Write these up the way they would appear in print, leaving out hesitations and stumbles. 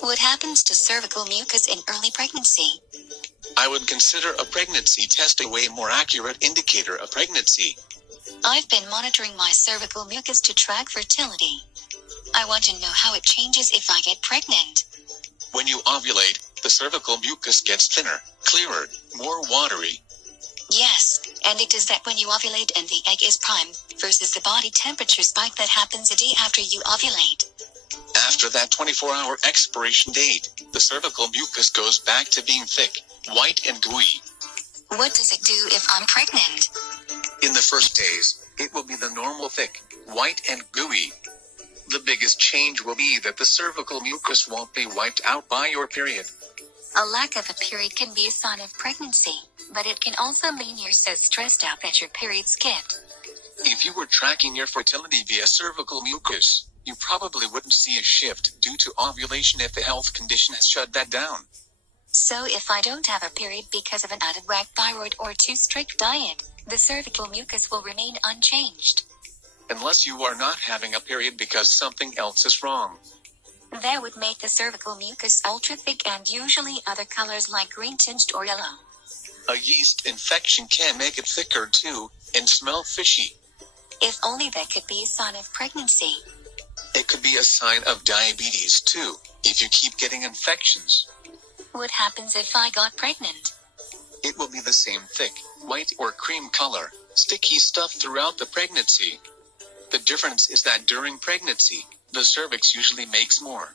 What happens to cervical mucus in early pregnancy? I would consider a pregnancy test a way more accurate indicator of pregnancy. I've been monitoring my cervical mucus to track fertility. I want to know how it changes if I get pregnant. When you ovulate, the cervical mucus gets thinner, clearer, more watery. Yes, and it does that when you ovulate and the egg is prime, versus the body temperature spike that happens a day after you ovulate. After that 24-hour expiration date, the cervical mucus goes back to being thick, white and gooey. What does it do if I'm pregnant? In the first days, it will be the normal thick, white and gooey. The biggest change will be that the cervical mucus won't be wiped out by your period. A lack of a period can be a sign of pregnancy, but it can also mean you're so stressed out that your period skipped. If you were tracking your fertility via cervical mucus, you probably wouldn't see a shift due to ovulation if the health condition has shut that down. So if I don't have a period because of an out-of-whack thyroid or too strict diet, the cervical mucus will remain unchanged. Unless you are not having a period because something else is wrong. That would make the cervical mucus ultra-thick and usually other colors like green-tinged or yellow. A yeast infection can make it thicker too, and smell fishy. If only that could be a sign of pregnancy. It could be a sign of diabetes too, if you keep getting infections. What happens if I got pregnant? It will be the same thick, white or cream color, sticky stuff throughout the pregnancy. The difference is that during pregnancy, the cervix usually makes more.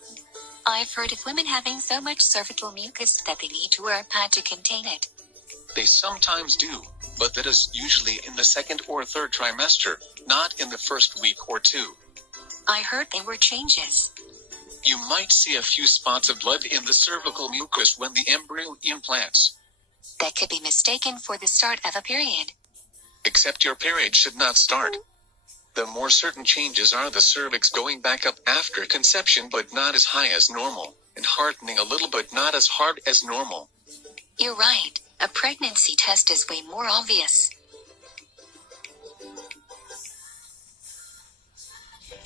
I've heard of women having so much cervical mucus that they need to wear a pad to contain it. They sometimes do, but that is usually in the second or third trimester, not in the first week or two. I heard there were changes. You might see a few spots of blood in the cervical mucus when the embryo implants. That could be mistaken for the start of a period. Except your period should not start. The more certain changes are the cervix going back up after conception but not as high as normal, and hardening a little but not as hard as normal. You're right, a pregnancy test is way more obvious.